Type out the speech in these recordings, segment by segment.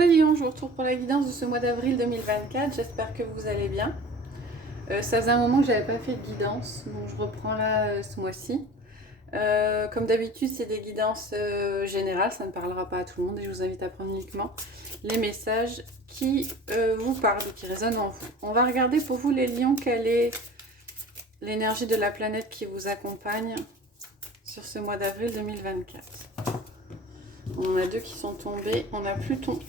les lions, je vous retrouve pour la guidance de ce mois d'avril 2024. J'espère que vous allez bien. Ça faisait un moment que j'avais pas fait de guidance, donc je reprends là ce mois-ci. Comme d'habitude, c'est des guidances générales, ça ne parlera pas à tout le monde et je vous invite à prendre uniquement les messages qui vous parlent ou qui résonnent en vous. On va regarder pour vous les lions quelle est l'énergie de la planète qui vous accompagne sur ce mois d'avril 2024. On a deux qui sont tombés, on a Pluton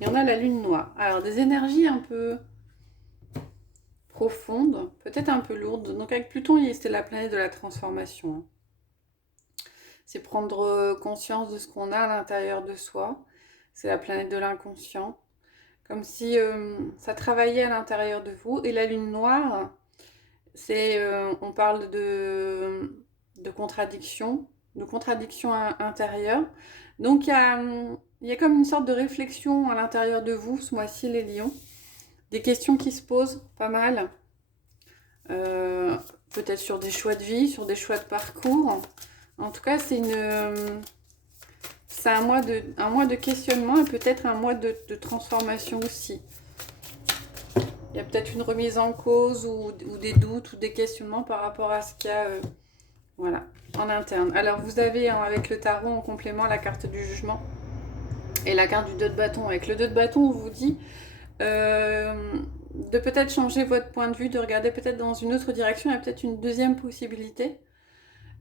et on a la lune noire. Alors des énergies un peu profondes, peut-être un peu lourdes. Donc avec Pluton, c'est la planète de la transformation. C'est prendre conscience de ce qu'on a à l'intérieur de soi. C'est la planète de l'inconscient. Comme si ça travaillait à l'intérieur de vous. Et la lune noire, on parle de contradiction intérieure. Donc il y a comme une sorte de réflexion à l'intérieur de vous ce mois-ci, les lions. Des questions qui se posent pas mal. Peut-être sur des choix de vie, sur des choix de parcours. En tout cas, c'est un mois de questionnement et peut-être un mois de transformation aussi. Il y a peut-être une remise en cause ou des doutes ou des questionnements par rapport à ce qu'il y a voilà, en interne. Alors, vous avez avec le tarot en complément la carte du jugement et la carte du 2 de bâton. Avec le 2 de bâton, on vous dit de peut-être changer votre point de vue, de regarder peut-être dans une autre direction. Il y a peut-être une deuxième possibilité.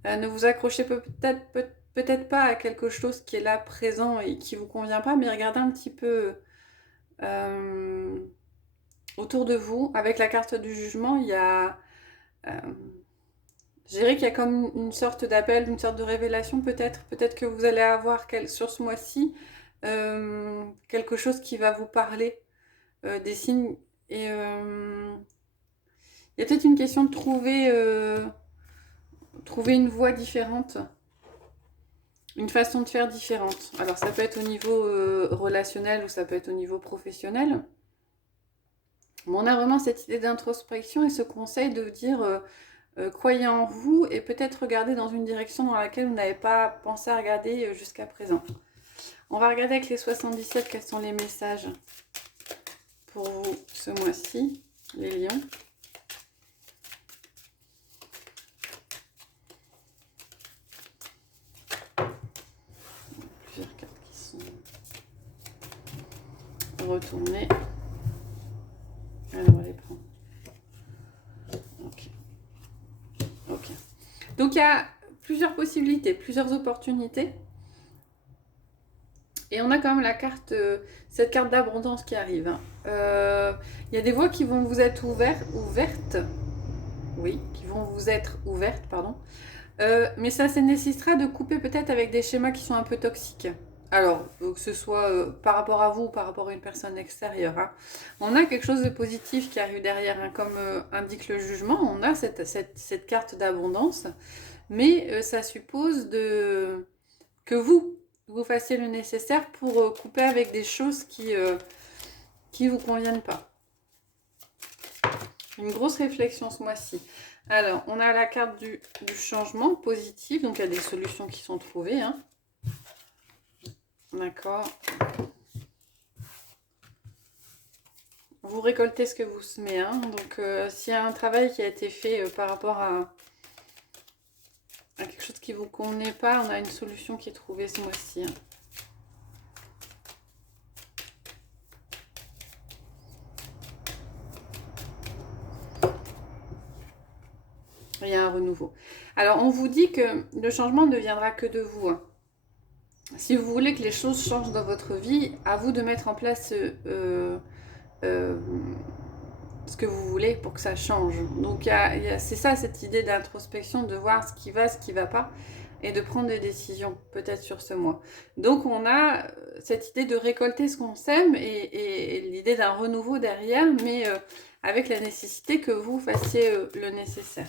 Ne vous accrochez peut-être pas à quelque chose qui est là présent et qui ne vous convient pas, mais regardez un petit peu autour de vous. Avec la carte du jugement, il y a... je dirais qu'il y a comme une sorte d'appel, une sorte de révélation peut-être. Peut-être que vous allez avoir sur ce mois-ci quelque chose qui va vous parler, des signes. Et il y a peut-être une question de trouver une voie différente. Une façon de faire différente. Alors ça peut être au niveau relationnel ou ça peut être au niveau professionnel. Mais on a vraiment cette idée d'introspection et ce conseil de vous dire croyez en vous et peut-être regarder dans une direction dans laquelle vous n'avez pas pensé à regarder jusqu'à présent. On va regarder avec les 77 quels sont les messages pour vous ce mois-ci, les lions. Plusieurs cartes qui sont retournées. Alors on va les prendre. Ok. Donc il y a plusieurs possibilités, plusieurs opportunités. Et on a quand même cette carte d'abondance qui arrive. Il y a des voies qui vont vous être ouvertes. Oui, qui vont vous être ouvertes, pardon. Mais ça nécessitera de couper peut-être avec des schémas qui sont un peu toxiques. Alors, que ce soit par rapport à vous ou par rapport à une personne extérieure. Hein. On a quelque chose de positif qui arrive derrière, hein, comme indique le jugement. On a cette carte d'abondance, mais ça suppose que vous fassiez le nécessaire pour couper avec des choses qui vous conviennent pas. Une grosse réflexion ce mois-ci. Alors, on a la carte du changement positif, donc il y a des solutions qui sont trouvées. Hein. D'accord. Vous récoltez ce que vous semez. Hein. Donc, s'il y a un travail qui a été fait par rapport à quelque chose qui ne vous convenait pas, on a une solution qui est trouvée ce mois-ci. Hein. Il y a un renouveau. Alors, on vous dit que le changement ne viendra que de vous. Hein. Si vous voulez que les choses changent dans votre vie, à vous de mettre en place ce que vous voulez pour que ça change. Donc, c'est ça, cette idée d'introspection, de voir ce qui va pas, et de prendre des décisions, peut-être sur ce mois. Donc, on a cette idée de récolter ce qu'on sème et l'idée d'un renouveau derrière, mais avec la nécessité que vous fassiez le nécessaire.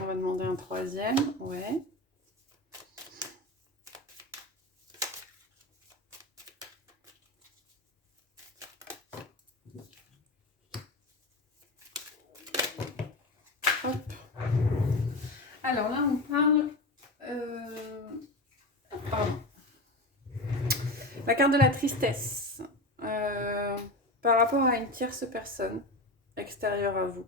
On va demander un troisième, ouais. Alors là, on parle... pardon. La carte de la tristesse. Par rapport à une tierce personne extérieure à vous.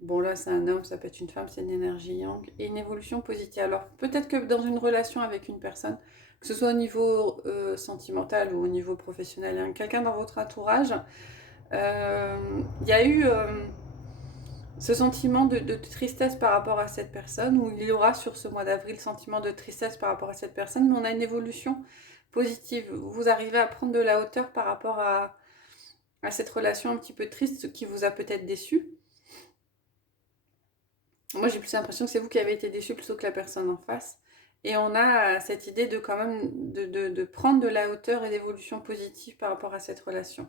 Bon là c'est un homme, ça peut être une femme, c'est une énergie yang. Et une évolution positive. Alors peut-être que dans une relation avec une personne, que ce soit au niveau sentimental ou au niveau professionnel, hein, quelqu'un dans votre entourage, il y a eu ce sentiment de tristesse par rapport à cette personne, ou il y aura sur ce mois d'avril sentiment de tristesse par rapport à cette personne, mais on a une évolution positive. Vous arrivez à prendre de la hauteur par rapport à cette relation un petit peu triste, ce qui vous a peut-être déçu. Moi, j'ai plus l'impression que c'est vous qui avez été déçu plutôt que la personne en face. Et on a cette idée de quand même de prendre de la hauteur et d'évolution positive par rapport à cette relation.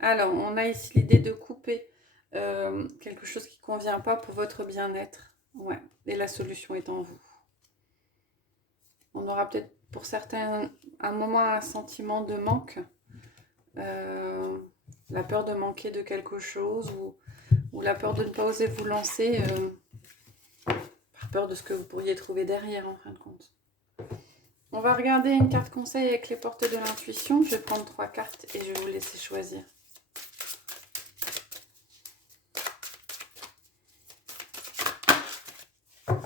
Alors, on a ici l'idée de couper quelque chose qui ne convient pas pour votre bien-être. Ouais. Et la solution est en vous. On aura peut-être pour certains un moment un sentiment de manque. La peur de manquer de quelque chose ou la peur de ne pas oser vous lancer par peur de ce que vous pourriez trouver derrière en fin de compte. On va regarder une carte conseil avec les portes de l'intuition. Je vais prendre 3 cartes et je vais vous laisser choisir.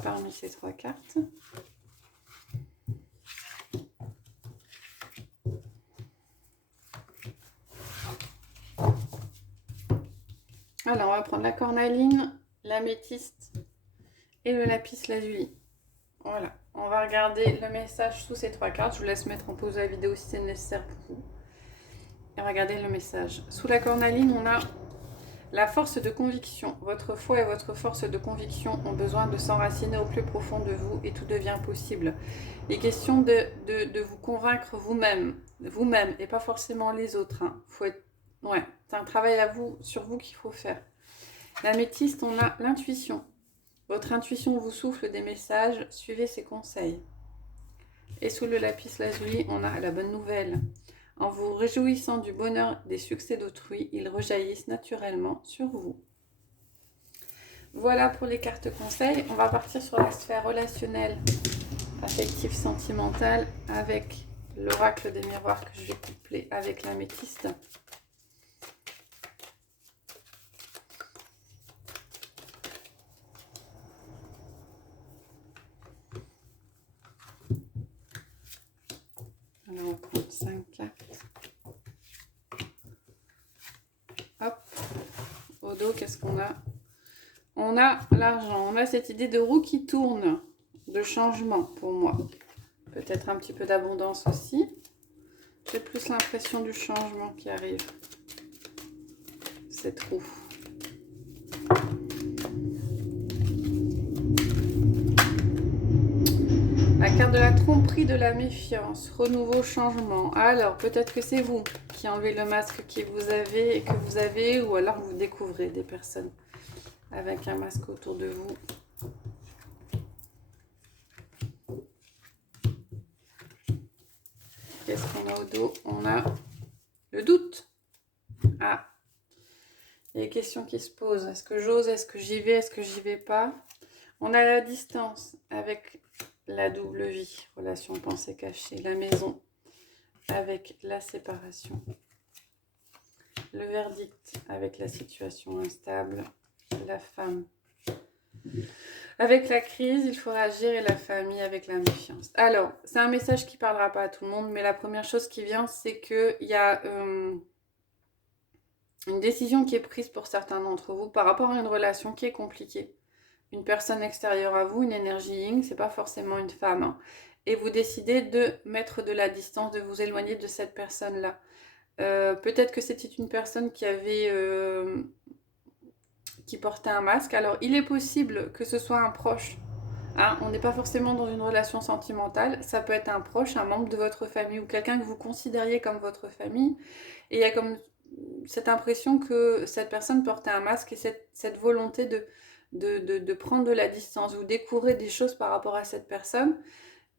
Parmi ces 3 cartes. Alors, on va prendre la cornaline, l'améthyste et le lapis lazuli. Voilà, on va regarder le message sous ces 3 cartes. Je vous laisse mettre en pause la vidéo si c'est nécessaire pour vous. Et regardez le message. Sous la cornaline, on a la force de conviction. Votre foi et votre force de conviction ont besoin de s'enraciner au plus profond de vous et tout devient possible. Il est question de vous convaincre vous-même et pas forcément les autres. Hein. Ouais, c'est un travail sur vous qu'il faut faire. L'améthyste, on a l'intuition. Votre intuition vous souffle des messages, suivez ses conseils. Et sous le lapis lazuli, on a la bonne nouvelle. En vous réjouissant du bonheur des succès d'autrui, ils rejaillissent naturellement sur vous. Voilà pour les cartes conseils. On va partir sur la sphère relationnelle, affective, sentimentale, avec l'oracle des miroirs que je vais coupler avec l'améthyste. Alors, on va prendre 5 cartes. Hop. Au dos, qu'est-ce qu'on a? On a l'argent. On a cette idée de roue qui tourne, de changement pour moi. Peut-être un petit peu d'abondance aussi. J'ai plus l'impression du changement qui arrive. Cette roue. La carte de la tromperie, de la méfiance, renouveau, changement. Alors, peut-être que c'est vous qui enlevez le masque que vous avez, ou alors vous découvrez des personnes avec un masque autour de vous. Qu'est-ce qu'on a au dos? On a le doute. Ah, il y a des questions qui se posent. Est-ce que j'ose? Est-ce que j'y vais? Est-ce que j'y vais pas? On a la distance avec la double vie, relation pensée cachée, la maison avec la séparation, le verdict avec la situation instable, la femme avec la crise, il faut agir, et la famille avec la méfiance. Alors, c'est un message qui ne parlera pas à tout le monde, mais la première chose qui vient, c'est qu'il y a une décision qui est prise pour certains d'entre vous par rapport à une relation qui est compliquée. Une personne extérieure à vous, une énergie yin, c'est pas forcément une femme. Hein. Et vous décidez de mettre de la distance, de vous éloigner de cette personne-là. Peut-être que c'était une personne qui portait un masque. Alors, il est possible que ce soit un proche. Hein, on n'est pas forcément dans une relation sentimentale. Ça peut être un proche, un membre de votre famille ou quelqu'un que vous considériez comme votre famille. Et il y a comme cette impression que cette personne portait un masque et cette volonté de prendre de la distance. Vous découvrez des choses par rapport à cette personne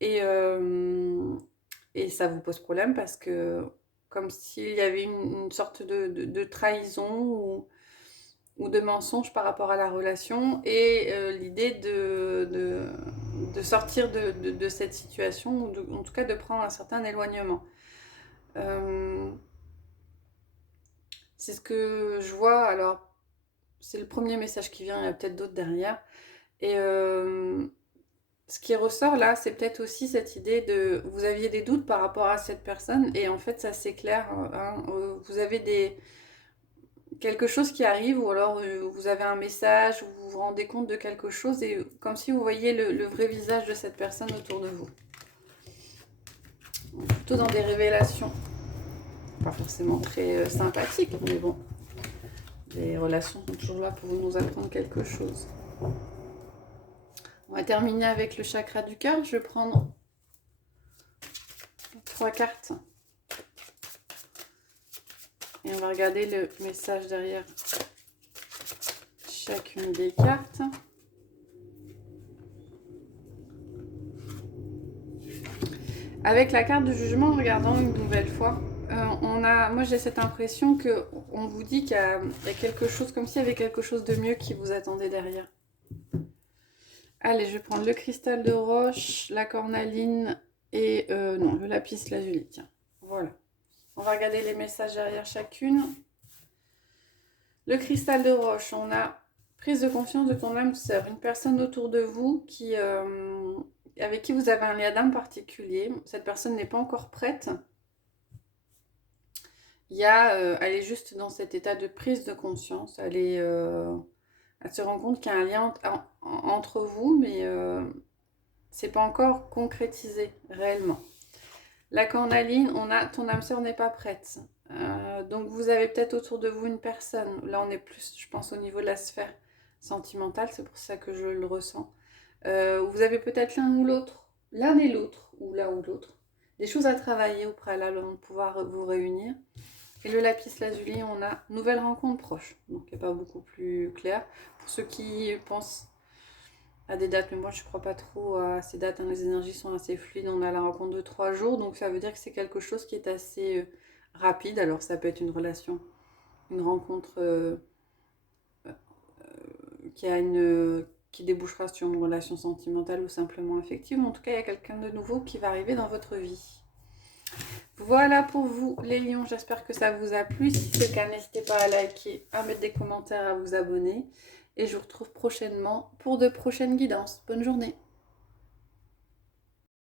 et ça vous pose problème parce que comme s'il y avait une sorte de trahison ou de mensonges par rapport à la relation et l'idée de sortir de cette situation ou en tout cas de prendre un certain éloignement. C'est ce que je vois. Alors, c'est le premier message qui vient, il y a peut-être d'autres derrière. Et ce qui ressort là, c'est peut-être aussi cette idée de... Vous aviez des doutes par rapport à cette personne et en fait, ça s'éclaire. Hein, vous avez quelque chose qui arrive ou alors vous avez un message, vous vous rendez compte de quelque chose et comme si vous voyiez le vrai visage de cette personne autour de vous. Plutôt dans des révélations. Pas forcément très sympathiques, mais bon. Les relations sont toujours là pour nous apprendre quelque chose. On va terminer avec le chakra du cœur. Je vais prendre 3 cartes. Et on va regarder le message derrière chacune des cartes. Avec la carte de jugement, en regardant une nouvelle fois, moi j'ai cette impression qu'on vous dit qu'il y a quelque chose, comme s'il y avait quelque chose de mieux qui vous attendait derrière. Allez, je vais prendre le cristal de roche, la cornaline et non, le lapis lazuli. Tiens, voilà. On va regarder les messages derrière chacune. Le cristal de roche, on a prise de conscience de ton âme sœur, une personne autour de vous avec qui vous avez un lien d'âme particulier. Cette personne n'est pas encore prête. Elle est juste dans cet état de prise de conscience. Elle se rend compte qu'il y a un lien entre vous, mais c'est pas encore concrétisé réellement. La cornaline, on a ton âme sœur n'est pas prête. Donc vous avez peut-être autour de vous une personne. Là, on est plus, je pense, au niveau de la sphère sentimentale. C'est pour ça que je le ressens. Vous avez peut-être l'un ou l'autre, l'un et l'autre, ou l'un ou l'autre, des choses à travailler au préalable avant de pouvoir vous réunir. Et le lapis lazuli, on a nouvelle rencontre proche. Donc, il n'est pas beaucoup plus clair. Pour ceux qui pensent à des dates, mais moi, je ne crois pas trop à ces dates. Hein, les énergies sont assez fluides. On a la rencontre de 3 jours. Donc, ça veut dire que c'est quelque chose qui est assez rapide. Alors, ça peut être une relation, une rencontre qui débouchera sur une relation sentimentale ou simplement affective. Mais en tout cas, il y a quelqu'un de nouveau qui va arriver dans votre vie. Voilà pour vous les lions, j'espère que ça vous a plu. Si c'est le cas, n'hésitez pas à liker, à mettre des commentaires, à vous abonner. Et je vous retrouve prochainement pour de prochaines guidances. Bonne journée.